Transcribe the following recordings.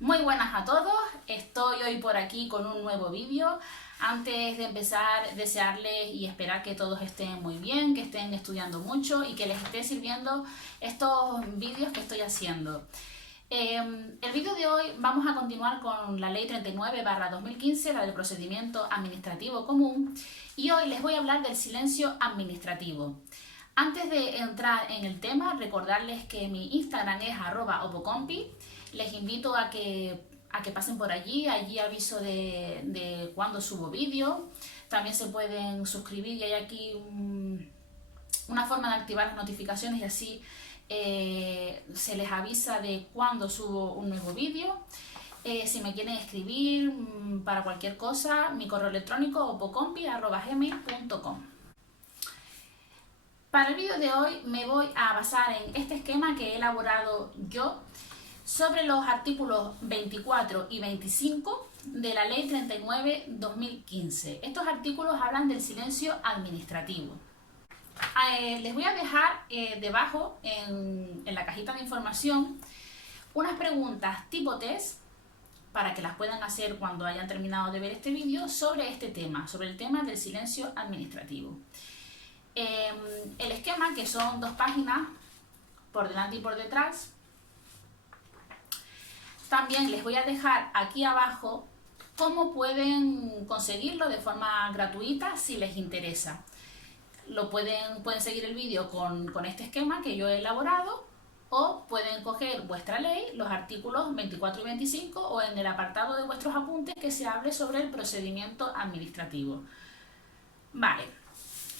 Muy buenas a todos, estoy hoy por aquí con un nuevo vídeo. Antes de empezar, desearles y esperar que todos estén muy bien, que estén estudiando mucho y que les esté sirviendo estos vídeos que estoy haciendo. El vídeo de hoy vamos a continuar con la ley 39/2015, la del procedimiento administrativo común, y hoy les voy a hablar del silencio administrativo. Antes de entrar en el tema, recordarles que mi Instagram es @opocompi. Les invito a que pasen por allí aviso de cuando subo vídeos. También se pueden suscribir y hay aquí una forma de activar las notificaciones y así se les avisa de cuando subo un nuevo vídeo. Si me quieren escribir para cualquier cosa, mi correo electrónico opocompi@gmail.com. Para el vídeo de hoy me voy a basar en este esquema que he elaborado yo sobre los artículos 24 y 25 de la ley 39/2015. Estos artículos hablan del silencio administrativo. Les voy a dejar debajo en la cajita de información unas preguntas tipo test para que las puedan hacer cuando hayan terminado de ver este vídeo sobre este tema, sobre el tema del silencio administrativo. El esquema, que son 2 páginas por delante y por detrás. También les voy a dejar aquí abajo cómo pueden conseguirlo de forma gratuita si les interesa. Pueden seguir el vídeo con este esquema que yo he elaborado, o pueden coger vuestra ley, los artículos 24 y 25, o en el apartado de vuestros apuntes que se hable sobre el procedimiento administrativo. Vale,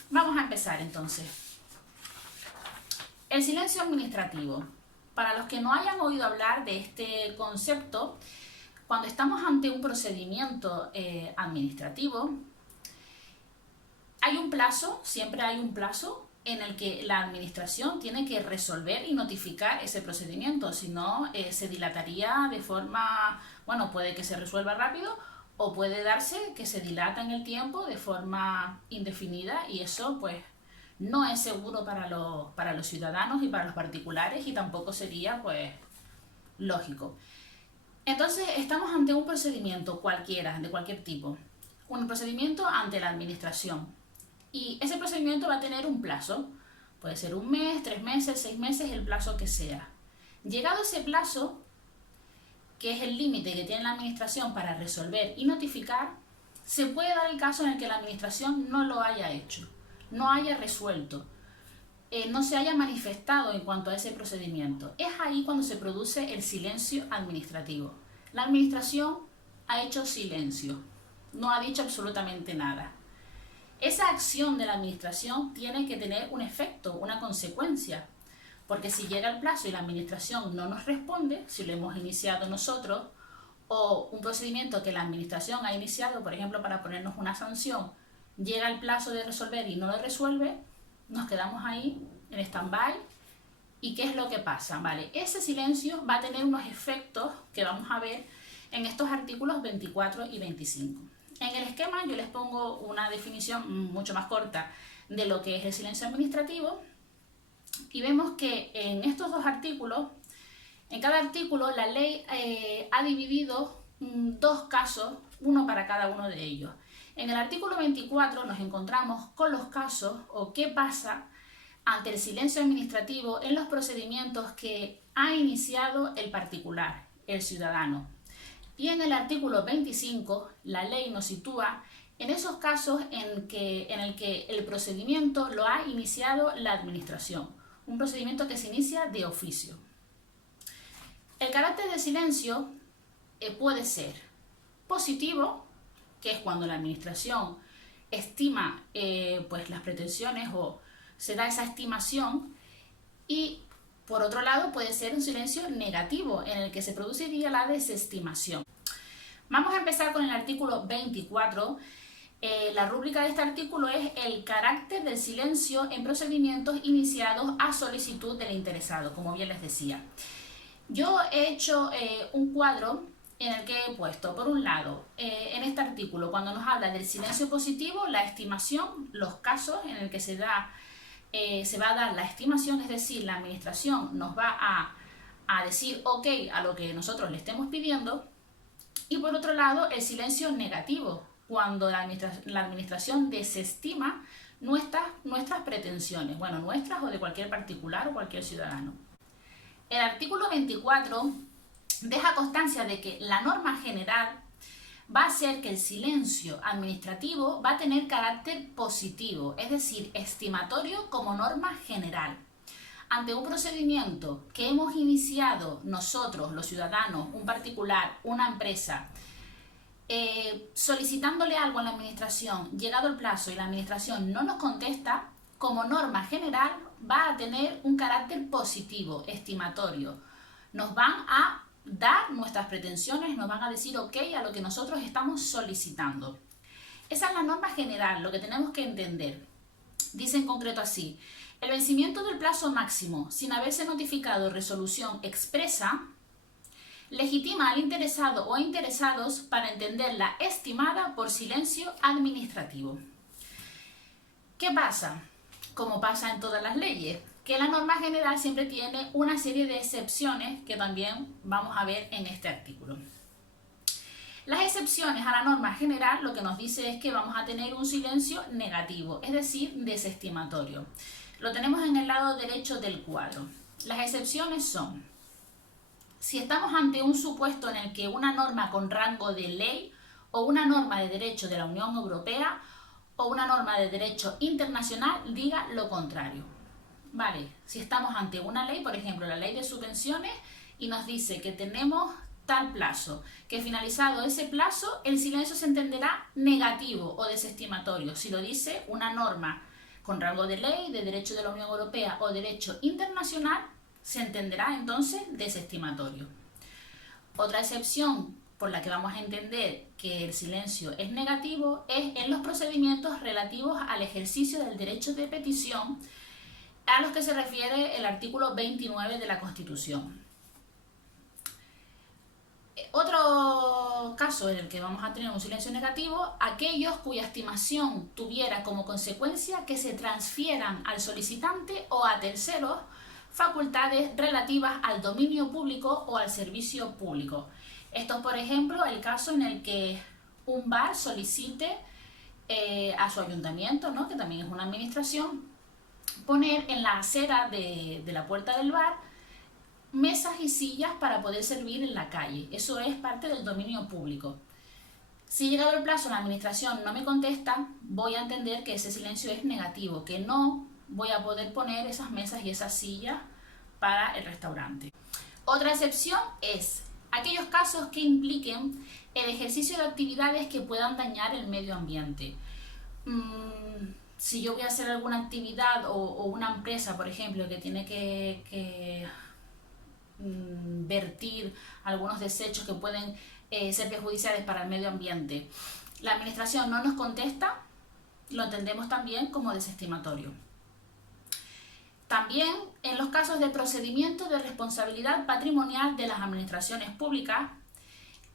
vamos a empezar entonces. El silencio administrativo. Para los que no hayan oído hablar de este concepto, cuando estamos ante un procedimiento administrativo, hay un plazo, siempre hay un plazo en el que la administración tiene que resolver y notificar ese procedimiento, si no se dilataría de forma, bueno, puede que se resuelva rápido o puede darse que se dilata en el tiempo de forma indefinida, y eso pues no es seguro para los ciudadanos y para los particulares, y tampoco sería pues lógico. Entonces estamos ante un procedimiento cualquiera, de cualquier tipo, un procedimiento ante la administración, y ese procedimiento va a tener un plazo, puede ser 1 mes, 3 meses, 6 meses, el plazo que sea. Llegado ese plazo, que es el límite que tiene la administración para resolver y notificar, se puede dar el caso en el que la administración no lo haya hecho, no haya resuelto, no se haya manifestado en cuanto a ese procedimiento. Es ahí cuando se produce el silencio administrativo. La administración ha hecho silencio, no ha dicho absolutamente nada. Esa acción de la administración tiene que tener un efecto, una consecuencia, porque si llega el plazo y la administración no nos responde, si lo hemos iniciado nosotros, o un procedimiento que la administración ha iniciado, por ejemplo, para ponernos una sanción, llega el plazo de resolver y no lo resuelve, nos quedamos ahí en stand-by. ¿Y qué es lo que pasa? Vale, ese silencio va a tener unos efectos que vamos a ver en estos artículos 24 y 25. En el esquema yo les pongo una definición mucho más corta de lo que es el silencio administrativo, y vemos que en estos 2 artículos, en cada artículo la ley ha dividido 2 casos, uno para cada uno de ellos. En el artículo 24 nos encontramos con los casos o qué pasa ante el silencio administrativo en los procedimientos que ha iniciado el particular, el ciudadano. Y en el artículo 25 la ley nos sitúa en esos casos en el que el procedimiento lo ha iniciado la administración, un procedimiento que se inicia de oficio. El carácter de silencio puede ser positivo, que es cuando la administración estima pues las pretensiones o se da esa estimación, y por otro lado puede ser un silencio negativo en el que se produciría la desestimación. Vamos a empezar con el artículo 24. La rúbrica de este artículo es el carácter del silencio en procedimientos iniciados a solicitud del interesado, como bien les decía. Yo he hecho un cuadro en el que he puesto, por un lado, en este artículo, cuando nos habla del silencio positivo, la estimación, los casos en el que se va a dar la estimación, es decir, la administración nos va a a decir ok a lo que nosotros le estemos pidiendo. Y por otro lado, el silencio negativo, cuando la administración desestima nuestras pretensiones, bueno, nuestras o de cualquier particular o cualquier ciudadano. El artículo 24 deja constancia de que la norma general va a ser que el silencio administrativo va a tener carácter positivo, es decir, estimatorio como norma general. Ante un procedimiento que hemos iniciado nosotros, los ciudadanos, un particular, una empresa, solicitándole algo a la administración, llegado el plazo y la administración no nos contesta, como norma general va a tener un carácter positivo, estimatorio. Nos van a dar nuestras pretensiones, nos van a decir ok a lo que nosotros estamos solicitando. Esa es la norma general, lo que tenemos que entender. Dice en concreto así: el vencimiento del plazo máximo sin haberse notificado resolución expresa legitima al interesado o interesados para entenderla estimada por silencio administrativo. ¿Qué pasa? Como pasa en todas las leyes, que la norma general siempre tiene una serie de excepciones que también vamos a ver en este artículo. Las excepciones a la norma general lo que nos dice es que vamos a tener un silencio negativo, es decir, desestimatorio. Lo tenemos en el lado derecho del cuadro. Las excepciones son: si estamos ante un supuesto en el que una norma con rango de ley o una norma de derecho de la Unión Europea o una norma de derecho internacional diga lo contrario. Vale, si estamos ante una ley, por ejemplo, la ley de subvenciones, y nos dice que tenemos tal plazo, que finalizado ese plazo, el silencio se entenderá negativo o desestimatorio. Si lo dice una norma con rango de ley, de derecho de la Unión Europea o derecho internacional, se entenderá entonces desestimatorio. Otra excepción por la que vamos a entender que el silencio es negativo es en los procedimientos relativos al ejercicio del derecho de petición, a los que se refiere el artículo 29 de la Constitución. Otro caso en el que vamos a tener un silencio negativo: aquellos cuya estimación tuviera como consecuencia que se transfieran al solicitante o a terceros facultades relativas al dominio público o al servicio público. Esto es, por ejemplo, el caso en el que un bar solicite a su ayuntamiento, ¿no?, que también es una administración, poner en la acera de la puerta del bar mesas y sillas para poder servir en la calle. Eso es parte del dominio público. Si llegado el plazo la administración no me contesta, voy a entender que ese silencio es negativo, que no voy a poder poner esas mesas y esas sillas para el restaurante. Otra excepción es aquellos casos que impliquen el ejercicio de actividades que puedan dañar el medio ambiente. Si yo voy a hacer alguna actividad o una empresa, por ejemplo, que tiene que vertir algunos desechos que pueden ser perjudiciales para el medio ambiente, la administración no nos contesta, lo entendemos también como desestimatorio. También en los casos de procedimiento de responsabilidad patrimonial de las administraciones públicas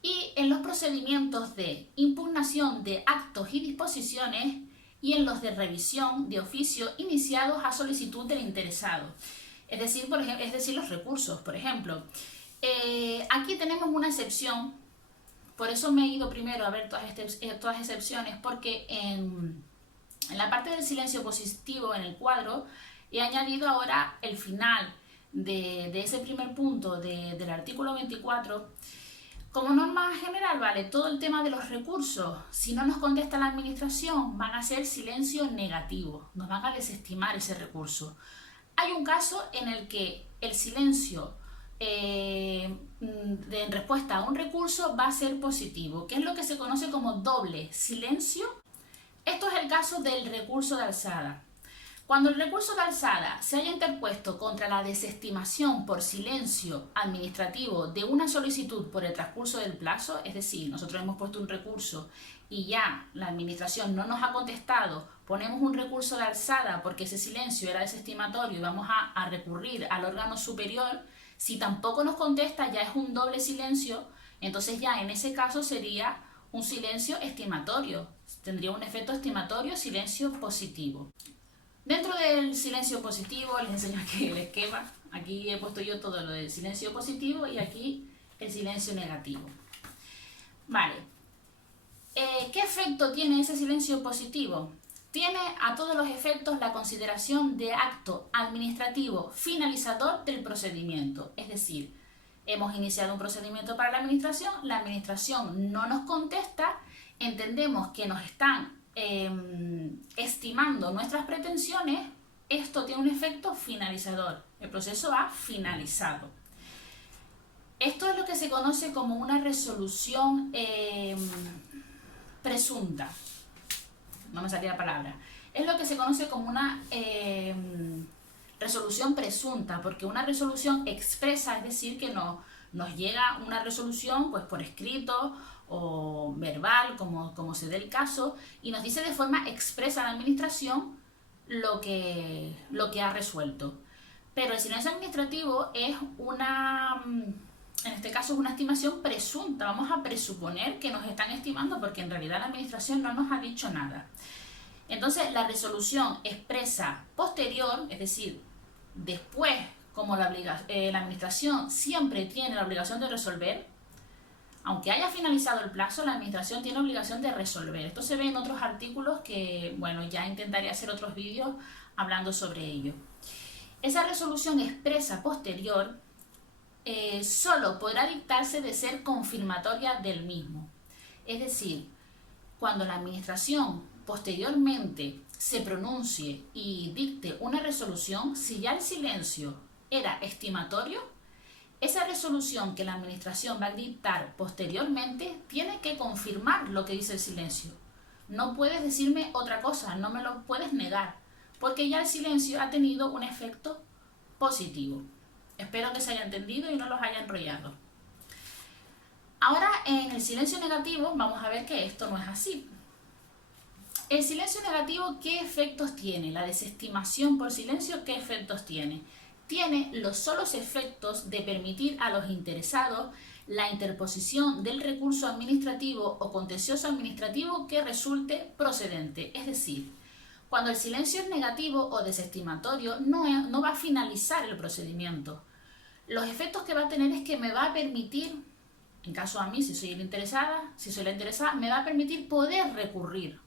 y en los procedimientos de impugnación de actos y disposiciones y en los de revisión de oficio iniciados a solicitud del interesado. Es decir, los recursos, por ejemplo. Aquí tenemos una excepción, por eso me he ido primero a ver todas excepciones, porque en la parte del silencio positivo en el cuadro he añadido ahora el final de ese primer punto del artículo 24. Como norma general, vale, todo el tema de los recursos, si no nos contesta la administración, van a ser silencio negativo, nos van a desestimar ese recurso. Hay un caso en el que el silencio en respuesta a un recurso va a ser positivo, que es lo que se conoce como doble silencio. Esto es el caso del recurso de alzada. Cuando el recurso de alzada se haya interpuesto contra la desestimación por silencio administrativo de una solicitud por el transcurso del plazo, es decir, nosotros hemos puesto un recurso y ya la administración no nos ha contestado, ponemos un recurso de alzada porque ese silencio era desestimatorio y vamos a recurrir al órgano superior, si tampoco nos contesta ya es un doble silencio, entonces ya en ese caso sería un silencio estimatorio, tendría un efecto estimatorio, silencio positivo. Dentro del silencio positivo les enseño aquí el esquema, Aquí he puesto yo todo lo del silencio positivo y aquí el silencio negativo. Vale. ¿Qué efecto tiene ese silencio positivo? Tiene a todos los efectos la consideración de acto administrativo finalizador del procedimiento. Es decir, hemos iniciado un procedimiento para la administración no nos contesta, entendemos que nos están estimando nuestras pretensiones, esto tiene un efecto finalizador. El proceso ha finalizado. Esto es lo que se conoce como una resolución presunta. No me salía la palabra. Es lo que se conoce como una resolución presunta, porque una resolución expresa, es decir, que nos llega una resolución pues por escrito o verbal, como se dé el caso, y nos dice de forma expresa la administración lo que ha resuelto. Pero el silencio administrativo es en este caso es una estimación presunta. Vamos a presuponer que nos están estimando porque en realidad la administración no nos ha dicho nada. Entonces la resolución expresa posterior, es decir, después, como la administración siempre tiene la obligación de resolver, aunque haya finalizado el plazo, la administración tiene obligación de resolver. Esto se ve en otros artículos que, bueno, ya intentaré hacer otros vídeos hablando sobre ello. Esa resolución expresa posterior solo podrá dictarse de ser confirmatoria del mismo. Es decir, cuando la administración posteriormente se pronuncie y dicte una resolución, si ya el silencio era estimatorio, esa resolución que la administración va a dictar posteriormente tiene que confirmar lo que dice el silencio. No puedes decirme otra cosa, no me lo puedes negar, porque ya el silencio ha tenido un efecto positivo. Espero que se haya entendido y no los haya enrollado. Ahora, en el silencio negativo, vamos a ver que esto no es así. El silencio negativo, ¿qué efectos tiene? La desestimación por silencio, ¿qué efectos tiene? Tiene los solos efectos de permitir a los interesados la interposición del recurso administrativo o contencioso administrativo que resulte procedente. Es decir, cuando el silencio es negativo o desestimatorio, no va a finalizar el procedimiento. Los efectos que va a tener es que me va a permitir, en caso a mí, si soy la interesada, me va a permitir poder recurrir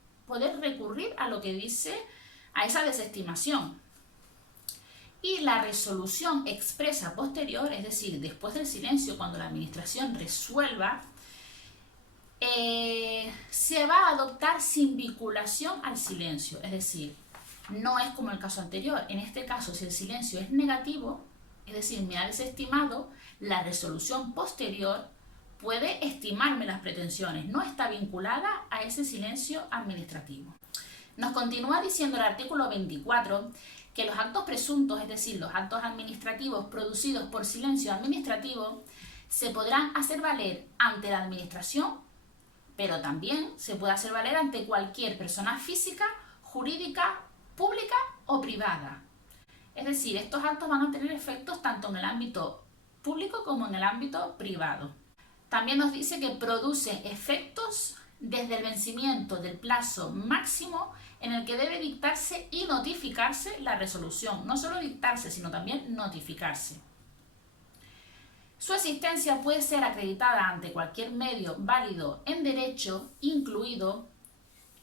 a lo que dice, a esa desestimación. Y la resolución expresa posterior, es decir, después del silencio, cuando la administración resuelva, se va a adoptar sin vinculación al silencio. Es decir, no es como el caso anterior. En este caso, si el silencio es negativo, es decir, me ha desestimado, la resolución posterior puede estimarme las pretensiones, no está vinculada a ese silencio administrativo. Nos continúa diciendo el artículo 24 que los actos presuntos, es decir, los actos administrativos producidos por silencio administrativo, se podrán hacer valer ante la administración, pero también se puede hacer valer ante cualquier persona física, jurídica, pública o privada. Es decir, estos actos van a tener efectos tanto en el ámbito público como en el ámbito privado. También nos dice que produce efectos desde el vencimiento del plazo máximo en el que debe dictarse y notificarse la resolución. No solo dictarse, sino también notificarse. Su existencia puede ser acreditada ante cualquier medio válido en derecho, incluido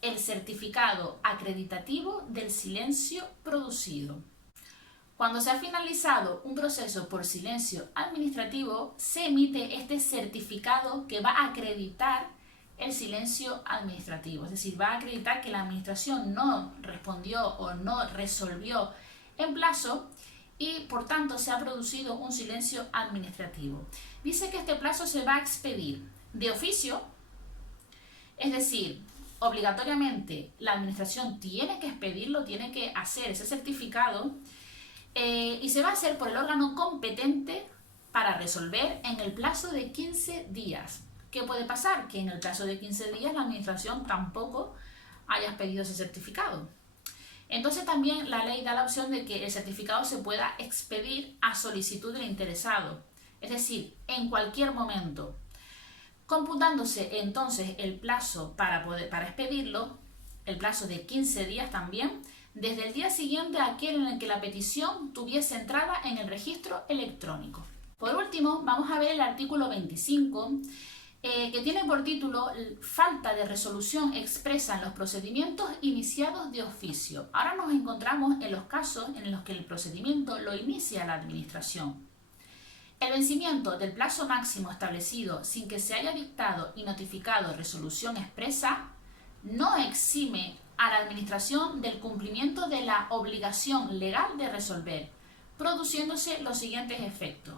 el certificado acreditativo del silencio producido. Cuando se ha finalizado un proceso por silencio administrativo, se emite este certificado que va a acreditar el silencio administrativo. Es decir, va a acreditar que la administración no respondió o no resolvió en plazo y, por tanto, se ha producido un silencio administrativo. Dice que este plazo se va a expedir de oficio, es decir, obligatoriamente la administración tiene que expedirlo, tiene que hacer ese certificado, y se va a hacer por el órgano competente para resolver en el plazo de 15 días. ¿Qué puede pasar? Que en el plazo de 15 días la administración tampoco haya expedido ese certificado. Entonces también la ley da la opción de que el certificado se pueda expedir a solicitud del interesado, es decir, en cualquier momento, computándose entonces el plazo para expedirlo, el plazo de 15 días también, desde el día siguiente a aquel en el que la petición tuviese entrada en el registro electrónico. Por último, vamos a ver el artículo 25, que tiene por título falta de resolución expresa en los procedimientos iniciados de oficio. Ahora nos encontramos en los casos en los que el procedimiento lo inicia la administración. El vencimiento del plazo máximo establecido sin que se haya dictado y notificado resolución expresa no exime a la administración del cumplimiento de la obligación legal de resolver, produciéndose los siguientes efectos.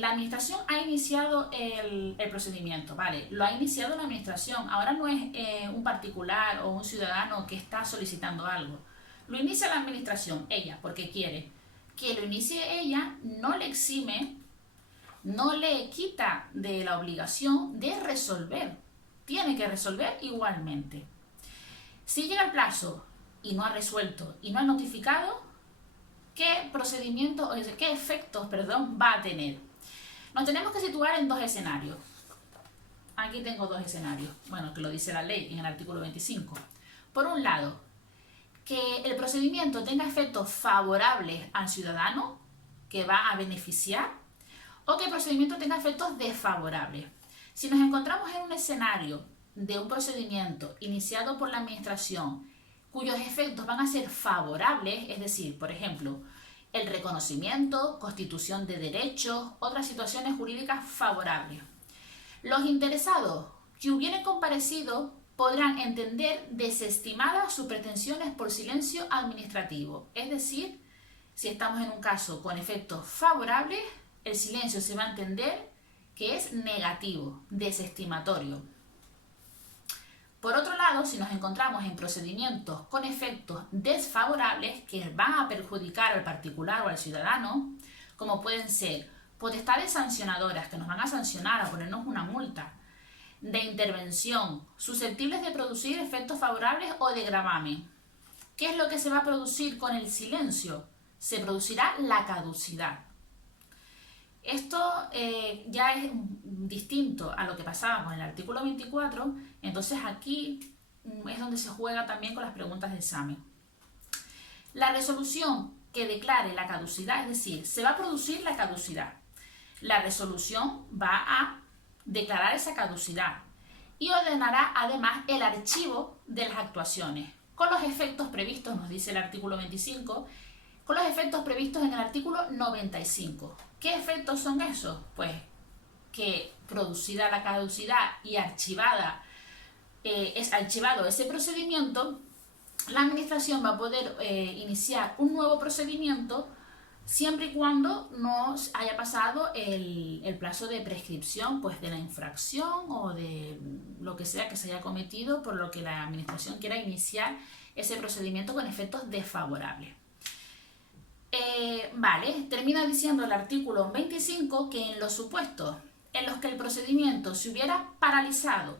La administración ha iniciado el procedimiento, ¿vale? Lo ha iniciado la administración, ahora no es un particular o un ciudadano que está solicitando algo. Lo inicia la administración, ella, porque quiere. Que lo inicie ella no le exime, no le quita de la obligación de resolver. Tiene que resolver igualmente. Si llega el plazo y no ha resuelto y no ha notificado, ¿qué procedimiento, qué efectos, va a tener? Nos tenemos que situar en dos escenarios. Aquí tengo dos escenarios, bueno, que lo dice la ley en el artículo 25. Por un lado, que el procedimiento tenga efectos favorables al ciudadano que va a beneficiar, o que el procedimiento tenga efectos desfavorables. Si nos encontramos en un escenario de un procedimiento iniciado por la administración cuyos efectos van a ser favorables, es decir, por ejemplo, el reconocimiento, constitución de derechos, otras situaciones jurídicas favorables. Los interesados que hubieran comparecido podrán entender desestimadas sus pretensiones por silencio administrativo, es decir, si estamos en un caso con efectos favorables, el silencio se va a entender que es negativo, desestimatorio. Por otro lado, si nos encontramos en procedimientos con efectos desfavorables que van a perjudicar al particular o al ciudadano, como pueden ser potestades sancionadoras que nos van a sancionar, a ponernos una multa, de intervención, susceptibles de producir efectos favorables o de gravamen. ¿Qué es lo que se va a producir con el silencio? Se producirá la caducidad. Esto ya es distinto a lo que pasaba con el artículo 24, entonces aquí es donde se juega también con las preguntas de examen. La resolución que declare la caducidad, es decir, se va a producir la caducidad. La resolución va a declarar esa caducidad y ordenará además el archivo de las actuaciones, con los efectos previstos, nos dice el artículo 25, con los efectos previstos en el artículo 95. ¿Qué efectos son esos? Pues que producida la caducidad y es archivado ese procedimiento, la administración va a poder iniciar un nuevo procedimiento siempre y cuando no haya pasado el plazo de prescripción, pues, de la infracción o de lo que sea que se haya cometido, por lo que la administración quiera iniciar ese procedimiento con efectos desfavorables. Termina diciendo el artículo 25 que en los supuestos en los que el procedimiento se hubiera paralizado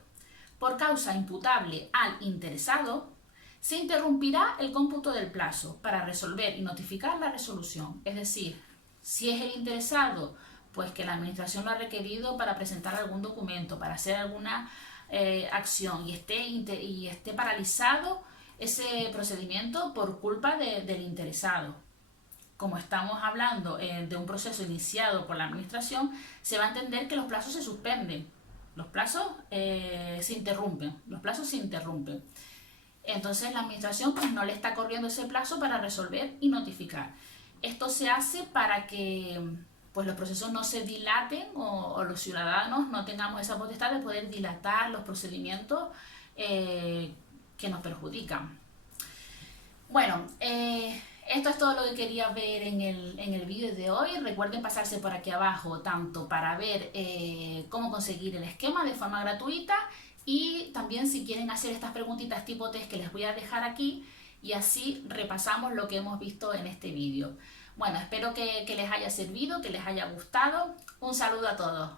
por causa imputable al interesado, se interrumpirá el cómputo del plazo para resolver y notificar la resolución. Es decir, si es el interesado, pues que la administración lo ha requerido para presentar algún documento, para hacer alguna acción y esté paralizado ese procedimiento por culpa del interesado. Como estamos hablando de un proceso iniciado por la administración, se va a entender que los plazos se suspenden, los plazos se interrumpen. Entonces la administración pues no le está corriendo ese plazo para resolver y notificar. Esto se hace para que pues los procesos no se dilaten o los ciudadanos no tengamos esa potestad de poder dilatar los procedimientos que nos perjudican. Bueno, esto es todo lo que quería ver en el vídeo de hoy. Recuerden pasarse por aquí abajo tanto para ver cómo conseguir el esquema de forma gratuita y también si quieren hacer estas preguntitas tipo test que les voy a dejar aquí y así repasamos lo que hemos visto en este vídeo. Bueno, espero que les haya servido, que les haya gustado. Un saludo a todos.